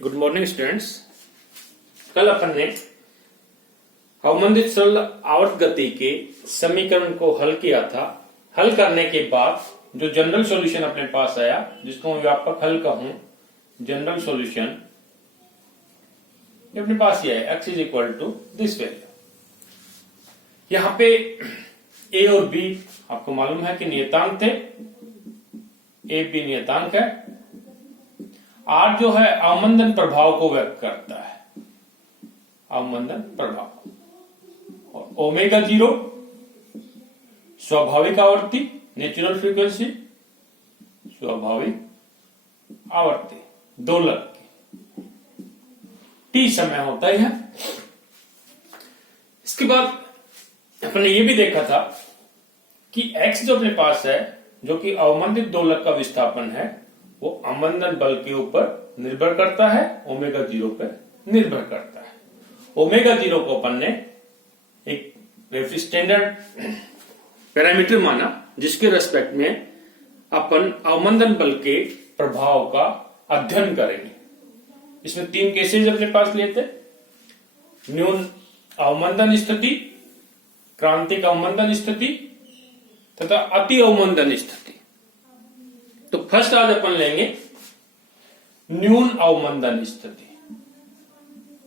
Good morning students. कल अपन ने अवमंदित सरल आवर्त गति के समीकरण को हल किया था। हल करने के बाद जो जनरल सॉल्यूशन अपने पास आया, जिसको मैं व्यापक हल कहूं, जनरल सॉल्यूशन अपने पास ये है, x is equal to this value. यहां पे a और b आपको मालूम है कि नियतांक थे, a b नियतांक है। r जो है अवमंदन प्रभाव को व्यक्त करता है, अवमंदन प्रभाव। और ओमेगा 0 स्वाभाविक आवर्ती, नेचुरल फ्रीक्वेंसी, स्वाभाविक आवर्ती दोलक की t समय होता है। इसके बाद अपने ये भी देखा था कि x जो अपने पास है, जो कि अवमंदित दोलक का विस्थापन है, वो अवमंदन बल के ऊपर निर्भर करता है, ओमेगा 0 पर निर्भर करता है। ओमेगा 0 को अपन ने एक स्टैंडर्ड पैरामीटर माना, जिसके रेस्पेक्ट में अपन अवमंदन बल के प्रभाव का अध्ययन करेंगे। इसमें 3 केसेस अपने पास लिए थे: न्यून अवमंदन स्थिति, क्रांतिक अवमंदन स्थिति तथा अति अवमंदन स्थिति। तो फर्स्ट आज अपन लेंगे न्यून अवमंदन स्थिति,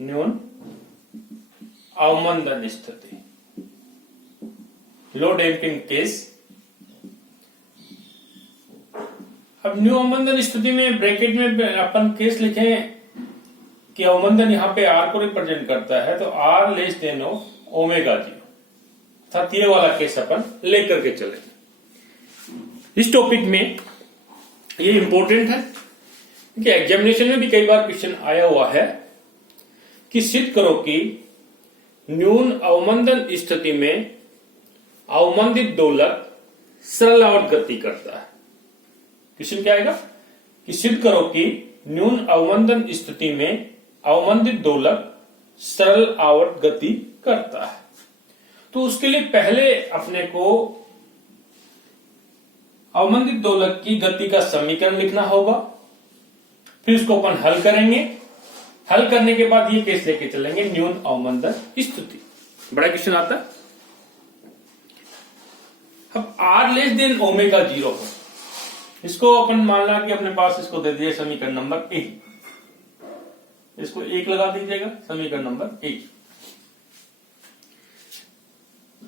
न्यून अवमंदन स्थिति, लो डैम्पिंग केस। अब न्यू अवमंदन स्थिति में ब्रैकेट में अपन केस लिखें कि अवमंदन यहां पे r को रिप्रेजेंट करता है, तो r less than of omega 0, अर्थात ये वाला केस अपन लेकर के चलेंगे। इस टॉपिक में ये इंपॉर्टेंट है कि एग्जामिनेशन में भी कई बार क्वेश्चन आया हुआ है कि सिद्ध करो कि न्यून अवमंदन स्थिति में अवमंदित दोलक सरल आवर्त गति करता है। क्वेश्चन क्या आएगा कि सिद्ध करो कि न्यून अवमंदन स्थिति में अवमंदित दोलक सरल आवर्त गति करता है। तो उसके लिए पहले अपने को अवमंदित दोलक की गति का समीकरण लिखना होगा, फिर उसको अपन हल करेंगे। हल करने के बाद ये केस लेके चलेंगे न्यून अवमंदन स्थिति। बड़ा क्वेश्चन आता है। अब r लेस देन ओमेगा 0 हो, इसको अपन मानना कि अपने पास इसको दे दिया समीकरण नंबर 1, इसको 1 लगा दीजिएगा, समीकरण नंबर 1।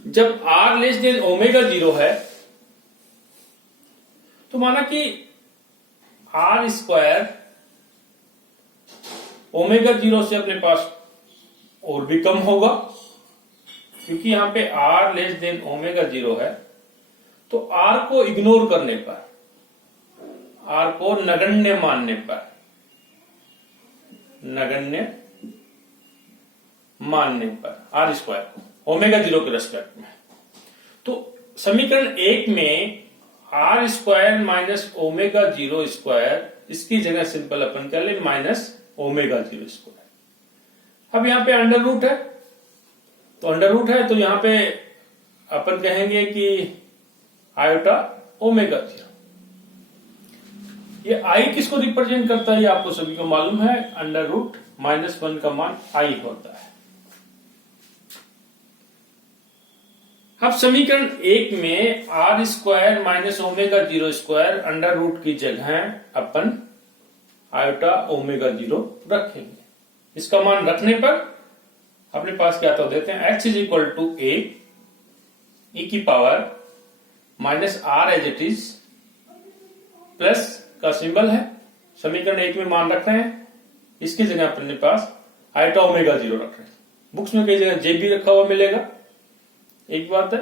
जब r लेस देन ओमेगा 0 है तो माना कि r स्क्वायर ओमेगा 0 से अपने पास और भी कम होगा, क्योंकि यहां पे r लेस देन ओमेगा 0 है। तो r को इग्नोर करने पर, r को नगण्य मानने पर, नगण्य मानने पर r स्क्वायर को ओमेगा 0 के रेस्पेक्ट में, तो समीकरण 1 में r square minus omega 0 square, इसकी जगह सिंपल अपन कर ले माइनस ओमेगा 0 स्क्वायर। अब यहां पे अंडर रूट है, तो अंडर रूट है तो यहां पे अपन कहेंगे कि आयोटा ओमेगा 0। ये i किसको रिप्रेजेंट करता है, ये आपको सभी को मालूम है, अंडर रूट -1 का मान i होता है। अब समीकरण 1 में r square minus omega 0 square under root की जगह अपन आयोटा ओमेगा 0 रखेंगे। इसका मान रखने पर अपने पास क्या तो देते हैं, x is equal to a e की power minus r as it is, plus का सिंबल है। समीकरण 1 में मान रख रहे हैं, इसकी जगह अपने पास आयोटा ओमेगा 0 रख रहे हैं। बुक्स में कई जगह j भी रखा हुआ मिलेगा। एक बात है,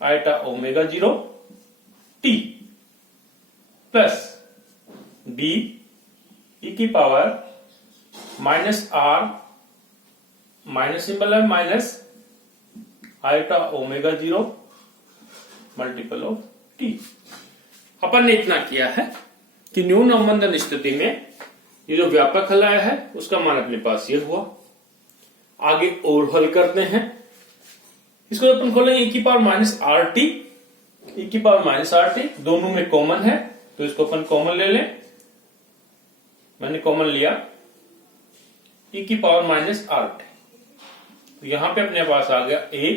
iota omega 0 t plus b e की power minus r, minus symbol है, minus iota omega 0 multiple of t। अपन ने इतना किया है कि न्यून अवमंदन स्थिति में ये जो व्यापक हल आया है उसका मान अपने पास ये हुआ। आगे और हल करते हैं। इसको अपन खोलेंगे e की power minus R T, e की पावर माइनस आर टी, दोनों में कॉमन है तो इसको अपन कॉमन ले लें। मैंने कॉमन लिया e की पावर माइनस आर टी। तो यहां पे अपने पास आ गया a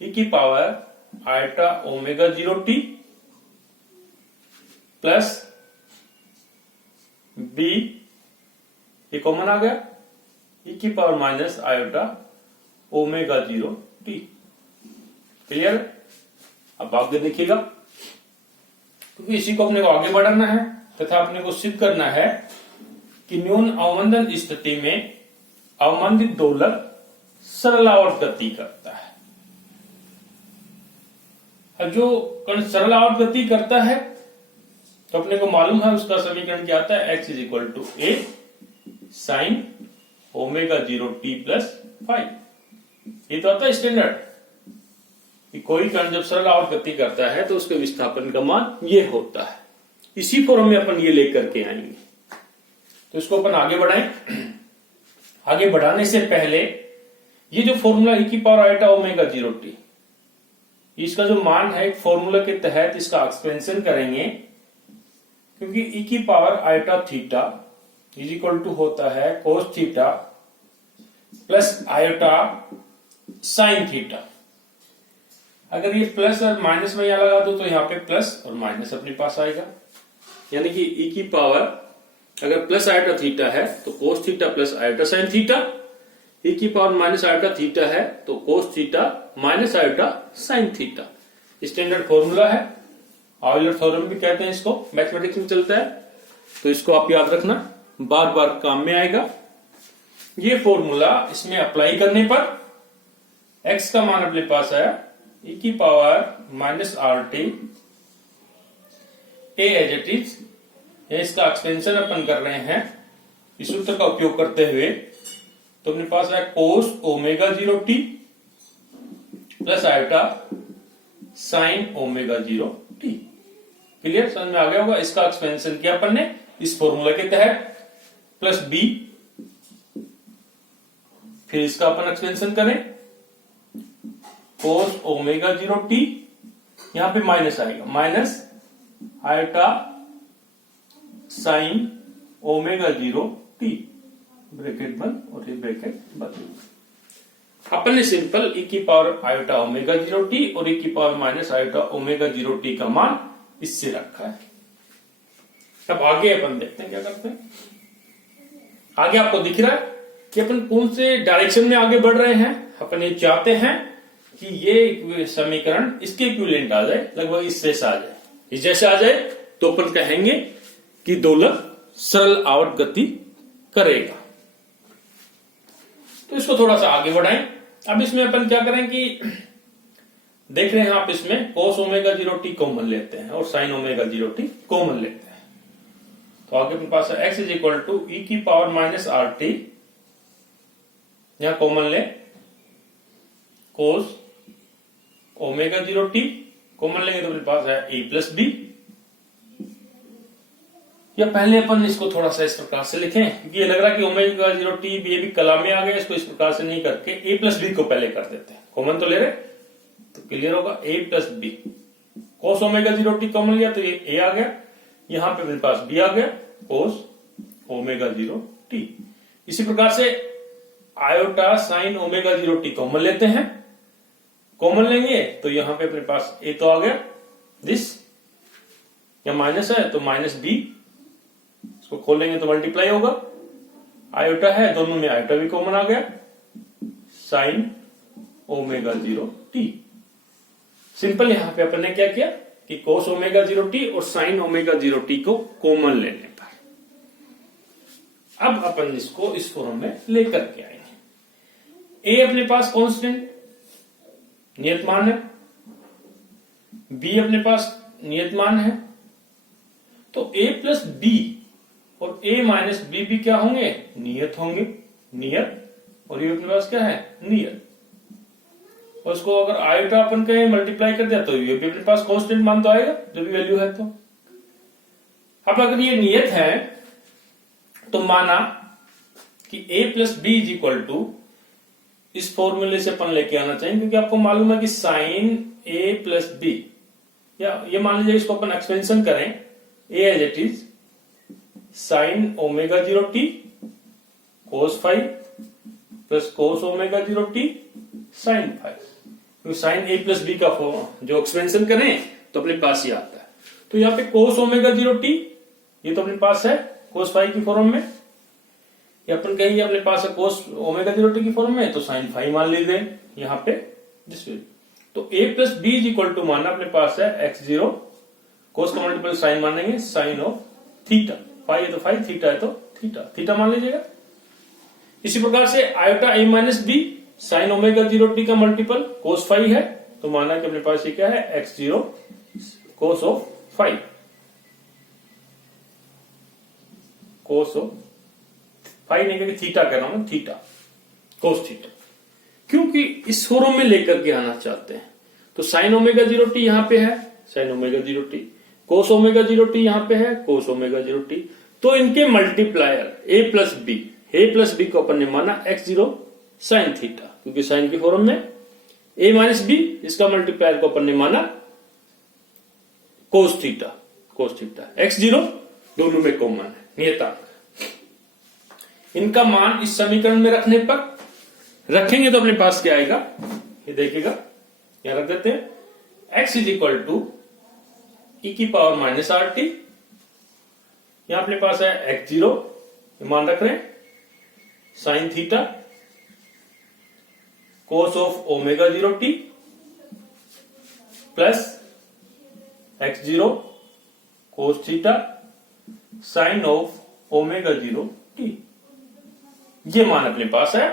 e की power iota omega 0 t plus b, ये कॉमन आ गया, e की power minus iota omega 0 t। Clear? अब आगे देखिएगा, क्योंकि इसी को अपने को आगे बढ़ाना है तथा अपने को सिद्ध करना है कि न्यून अवमंदन स्थिति में अवमंदित दोलक सरलावर्त गति करता है। अब जो कण सरलावर्त गति करता है तो अपने को मालूम है उसका समीकरण क्या आता है, x is equal to A sine omega 0 t plus 5। ये तो आता है स्टैंडर्ड कि कोई कण जब सरलावर्त गति करता है तो उसके विस्थापन का मान ये होता है। इसी फॉर्म में अपन ये लेकर के आएंगे। तो इसको अपन आगे बढ़ाएं। आगे बढ़ाने से पहले ये जो फॉर्मूला e की पावर आयोटा ओमेगा 0 t, इसका जो मान है एक फॉर्मूला के तहत इसका एक्सपेंशन करेंगे, क्योंकि e की power iota theta is equal to होता है cos theta plus iota sine theta. अगर ये प्लस और माइनस में यहां लगा दो तो यहाँ पे प्लस और माइनस अपने पास आएगा, यानी कि e की पावर अगर प्लस आयोटा थीटा है तो कोस theta plus iota sine theta, e की पावर माइनस आयोटा थीटा है तो cos theta minus iota sine theta. Standard formula है, ऑयलर थ्योरम भी कहते हैं इसको, मैथमेटिक्स में चलता है, तो इसको आप याद रखना, बार बार काम में आएगा। ये फॉर्मूला इसमें अप्लाई करने पर x का मान अपने पास आया e की power minus R T A as it is, इसका एक्सपेंशन अपन कर रहे हैं इस सूत्र का उपयोग करते हुए, तो अपने पास है कोस omega 0 t plus iota sign omega 0 t। Clear? समझ में आ गया होगा। इसका एक्सपेंशन किया अपन ने इस फॉर्मूला के तहत, प्लस b, फिर इसका अपन एक्सपेंशन करें कोस ओमेगा 0 t, यहां पे माइनस आएगा, minus iota sine omega 0 t, bracket बंद और ये ब्रैकेट बंद। अपन ने सिंपल e की पावर आयोटा ओमेगा 0 t और e की power minus iota omega 0 t का मान इससे रखा है। अब आगे अपन देखते हैं क्या करते हैं। आगे आपको दिख रहा है कि अपन कौन से डायरेक्शन में आगे बढ़ रहे हैं। अपन ये चाहते हैं कि ये समीकरण इसके इक्विवेलेंट आ जाए, लगभग इस जैसा आ जाए। इस जैसे आ जाए तो अपन कहेंगे कि दोलक सरल आवर्त गति करेगा। तो इसको थोड़ा सा आगे बढ़ाएं। अब इसमें अपन क्या करें कि देख रहे हैं आप, इसमें कोस ओमेगा 0 t कॉमन लेते हैं और साइन ओमेगा 0 t कॉमन लेते हैं। तो आगे अपने पास x is equal to e की पावर माइनस आर टी, यहां कॉमन ले कोस ओमेगा 0 t, कॉमन लेंगे तो अपने पास है a प्लस बी। या पहले अपन इसको थोड़ा सा इस प्रकार से लिखें, क्योंकि ये लग रहा है कि ओमेगा 0 t ये भी कला में आ गया, इसको इस प्रकार से नहीं करके a प्लस बी को पहले कर देते हैं। कॉमन तो ले रहे तो क्लियर होगा, a plus B, cos omega 0 t common लिया तो ये a आ गया, यहां पे अपने पास b आ गया कोस ओमेगा 0 t। इसी प्रकार से iota sine omega 0 t common लेते हैं, कॉमन लेंगे तो यहां पे अपने पास a तो आ गया दिस, या माइनस है तो माइनस b, इसको खोलेंगे तो मल्टीप्लाई होगा, आयोटा है दोनों में आयोटा भी कॉमन आ गया, साइन ओमेगा 0 t। सिंपल यहां पे अपन ने क्या किया कि कोस ओमेगा 0 t और साइन ओमेगा 0 t को कॉमन लेने पर अब अपन इसको इस फॉर्म में लेकर के आएंगे। a अपने पास कांस्टेंट नियत मान है, b अपने पास नियत मान है, तो a प्लस b और a माइनस b भी क्या होंगे, नियत होंगे, नियत, और ये अपने पास क्या है, नियत। और उसको अगर आयोटा अपन कहें मल्टीप्लाई कर दिया तो ये भी अपने पास कांस्टेंट मान तो आएगा जो भी वैल्यू है। तो अब अगर ये नियत है तो माना कि a plus B is equal to, इस फॉर्मूले से अपन लेके आना चाहिए, क्योंकि आपको मालूम है कि साइन a प्लस बी, या ये मान लीजिए इसको अपन एक्सपेंशन करें a as it is sine omega 0 t cos phi plus cos omega 0 t sin phi. क्योंकि साइन a प्लस बी का जो एक्सपेंशन करें तो अपने पास ही आता है। तो यहाँ पे cos ओमेगा 0 t ये तो अपने पास है cos फाई की फॉर्म में, या अपन कहेंगे अपने पास है cos ओमेगा 0 t की फॉर्म में, तो sin फाई मान लीजिए यहाँ पे जिसमें। तो a plus B is equal to मानना अपने पास है x0, cos का मल्टीपल sin मानेंगे sin ऑफ थीटा, फाई है तो फाई, थीटा है तो थीटा, थीटा मान लीजिएगा। इसी प्रकार से iota a minus B sine omega 0 t का मल्टीपल cos फाई है, तो माना कि अपने पास ये क्या है x0 cos of phi, cos of phi नहीं करके थीटा कह रहा हूं, थीटा cos थीटा, क्योंकि इस फॉर्म में लेकर के आना चाहते हैं। तो साइन ओमेगा 0 t यहां पे है sine omega 0 t, cos omega 0 t यहां पे है cos ओमेगा 0 t, तो इनके मल्टीप्लायर a प्लस बी को अपन ने माना x0 साइन थीटा, क्योंकि साइन की फॉर्म में a माइनस बी, इसका मल्टीप्लायर को अपन ने माना cos थीटा, x0 दोनों में कॉमन है नियतांक। इनका मान इस समीकरण में रखने पर रखेंगे तो अपने पास क्या आएगा ये देखिएगा, यहां रख देते हैं x इज इक्वल टू ई की पावर माइनस आर टी, यहां अपने पास है x0 मान रख रहे हैं sine theta cos of omega 0 t plus x0 cos theta sine of omega 0 t, ये मान अपने पास है।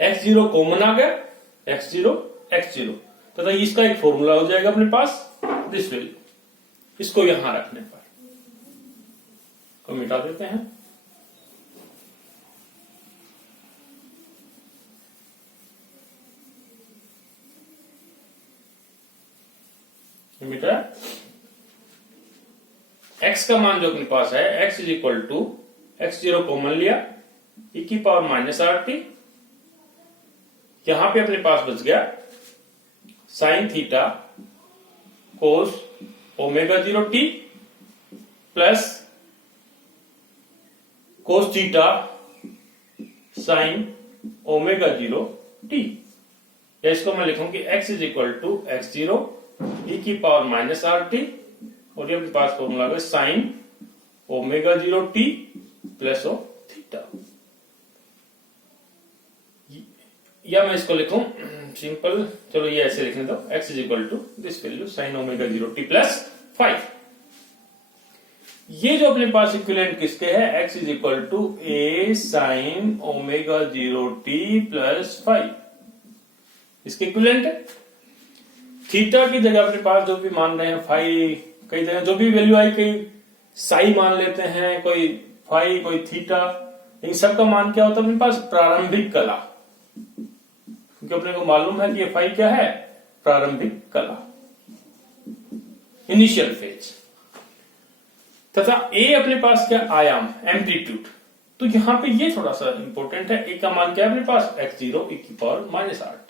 x0 कॉमन आ गया, x0 तथा इसका एक फॉर्मूला हो जाएगा अपने पास दिस वैल्यू, इसको यहां रखने पर को मिटा देते हैं। मिटा x का मान जो अपने पास है x is equal to x0 common लिया e की पावर माइनस आर टी, यहां पे अपने पास बच गया sine theta cos omega 0 t plus cos theta sine omega 0 t, या इसको मैं लिखूंगी x is equal to x0 e की पावर माइनस आर टी, और ये अपने पास फॉर्मूला है sine omega 0 t plus of theta, या मैं इसको लिखूं सिंपल, चलो ये ऐसे लिखने दो x is equal to this value sine omega 0 t plus 5। ये जो अपने पास इक्विवेलेंट किसके है x is equal to a sine omega 0 t plus 5, इसके इक्विवेलेंट है। थीटा की जगह अपने पास जो भी मान रहे हैं फाई, कई जगह जो भी वैल्यू आई कई साई मान लेते हैं, कोई फाई कोई थीटा, इन सब का मान क्या होता है अपने पास प्रारंभिक कला, क्योंकि अपने को मालूम है कि ये फाई क्या है प्रारंभिक कला, इनिशियल फेज, तथा a अपने पास क्या आयाम एम्पलीट्यूड। तो यहां पे ये थोड़ा सा इंपॉर्टेंट है, a का मान क्या है अपने पास x0 e की पावर माइनस आर टी,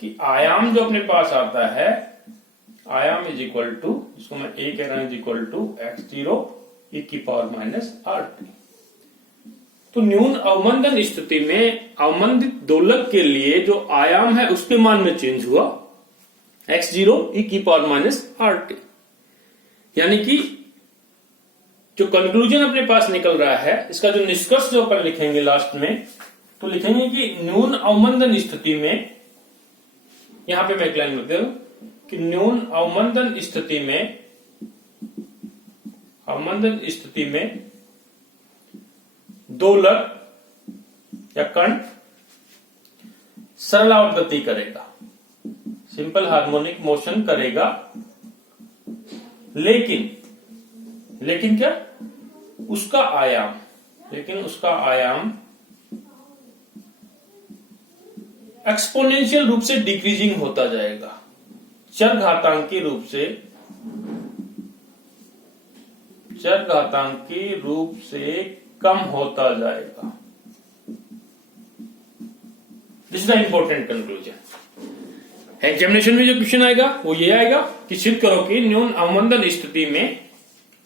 कि आयाम जो अपने पास आता है आयाम इज इक्वल टू, इसको मैं a कह रहा हूं, is equal to x0 e की पावर माइनस आर टी। तो न्यून अवमंदन स्थिति में अवमंदित दोलक के लिए जो आयाम है उसके मान में चेंज हुआ x0 e की पावर माइनस आर टी, यानी कि जो कंक्लूजन अपने पास निकल रहा है, इसका जो निष्कर्ष जो अपन लिखेंगे लास्ट में, तो लिखेंगे कि न्यून अवमंदन स्थिति में, यहां पे मैं एक लाइन लिख दे रहा हूं कि न्यून अवमंदन स्थिति में दोलक या कण सरलावर्त गति करेगा, सिंपल हार्मोनिक मोशन करेगा, लेकिन क्या उसका आयाम एक्सपोनेंशियल रूप से डिक्रीजिंग होता जाएगा, चरघातांकी रूप से कम होता जाएगा। This is the important conclusion. Examination में जो क्वेश्चन आएगा वो ये आएगा कि सिद्ध करो कि न्यून अवमंदन स्थिति में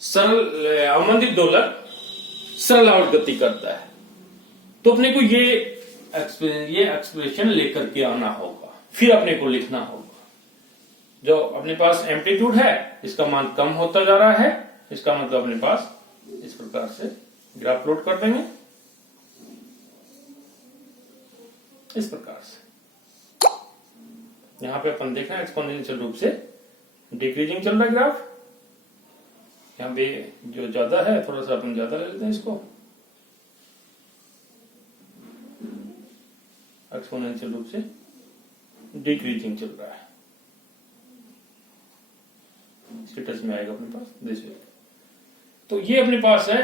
सरल अवमंदित दोलक सरलावर्त गति करता है। तो अपने को ये एक्सप्रेशन लेकर के आना होगा, फिर अपने को लिखना होगा। जो अपने पास एम्पलीट्यूड है इसका मान कम होता जा रहा है, इसका मतलब अपने पास इस प्रकार से ग्राफ प्लॉट कर देंगे, इस प्रकार से। यहां पे अपन देखना एक्सपोनेंशियल रूप से डिक्रीजिंग चल रहा है ग्राफ। यहां पे जो ज्यादा है थोड़ा सा अपन ज्यादा ले लेते हैं इसको, एक्सपोनेंशियल रूप से डिक्रीजिंग चल रहा है, स्टेटस में आएगा अपने पास दिस वे। तो ये अपने पास है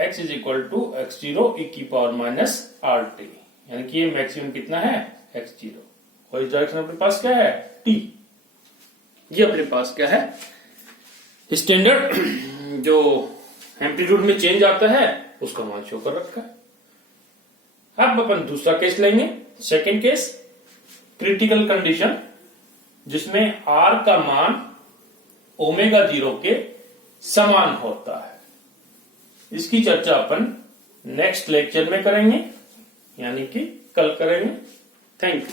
x is equal to x0 e की पावर माइनस RT, यानी कि ये मैक्सिमम कितना है x0, और इस डायरेक्शन अपने पास क्या है t। ये अपने पास क्या है स्टैंडर्ड जो एम्पलीट्यूड में चेंज आता है उसका मान शो कर रखा है। अब अपन दूसरा केस लेंगे, सेकेंड केस, क्रिटिकल कंडीशन जिसमें r का मान ओमेगा 0 के समान होता है। इसकी चर्चा अपन नेक्स्ट लेक्चर में करेंगे, यानी कि कल करेंगे। Thank you.